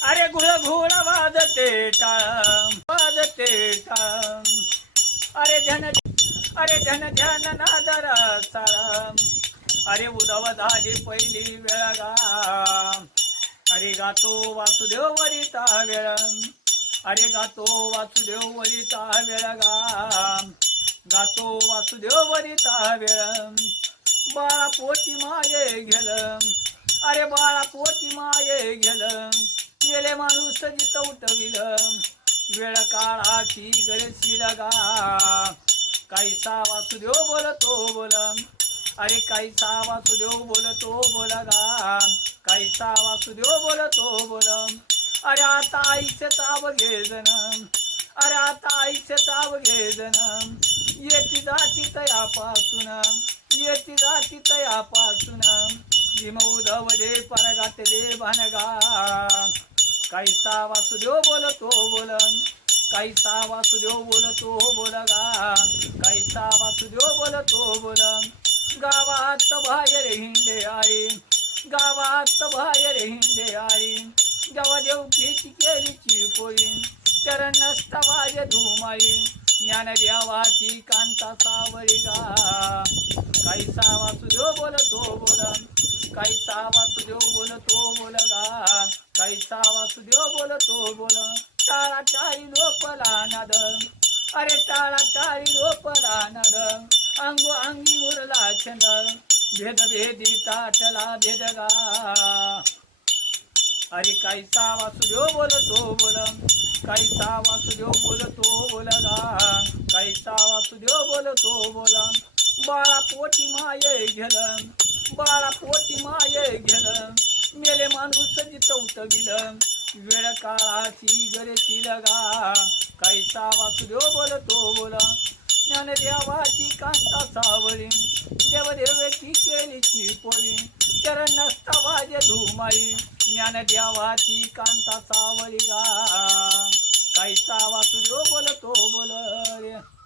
अरे घुळ घुळ वाजते टाळ वाजते टाळ अरे धन अरे धन ध्यान नादरा सारा अरे उदव झाली पहिली वेळ गा अरे गातो वासुदेव वरिता वेळ अरे गातो वासुदेव वरिता वेळ गा गातो वासुदेव वरिता वेळ बाळा पोटी माये गेल अरे बाळा पोटी माये गेल गेले माणूस जित उठविल. वेळ काळाची गरजी लगा काहीसा वासुदेव बोलतो बोल. अरे काहीसा वासुदेव बोलतो बोल गा. काहीसा वासुदेव बोलतो बोल अरे आता आईचे ताब घे जण अरे आता आईचे ताब घे जण येती जाती तयापासून. येती जाती तयापासून. भीम उधव दे परगात दे भानगा. काहीसा वासुदेव बोलतो बोल. काहीसा वासुदेव बोलतो बोल गा. काहीसा वासुदेव बोलतो बोल. गावात बाहेर हिंडे आई. गावात बाहेर हिंडे आई. जेव्हा देव प्रीती केलीची पोळी. चरण नसतावाज धुमाई ज्ञान देवाची कांता सावळी गा. काहीसा वासुदेव बोलतो बोल. काहीसा वासुदेव बोलतो बोल वासुदेव बोलतो बोल टाळा टाळी लोपला नाद. अरे टाळा टाळी लोपला नाद. अंगो अंगी मुरला छंद. भेद भेदी ताटला भेदगा. अरे काहीसा वासुदेव बोलतो बोल काहीसा वासुदेव बोलतो बोलगा. काहीसा वासुदेव बोलतो बोल बाळा पोटी माये घेल. बाळा पोटी माये घेल. मेले माणूस जित उठविल. वेळ काळाची गरची लगा. कैसा वासुदेव बोलतो बोला. ज्ञानदेवाची कांता सावळी. देवदेवेची केलीची पोळी. चरण नसता वाजे धुमाई ज्ञानदेवाची कांता सावळी गा. कैसा वासुदेव बोलतो बोल रे.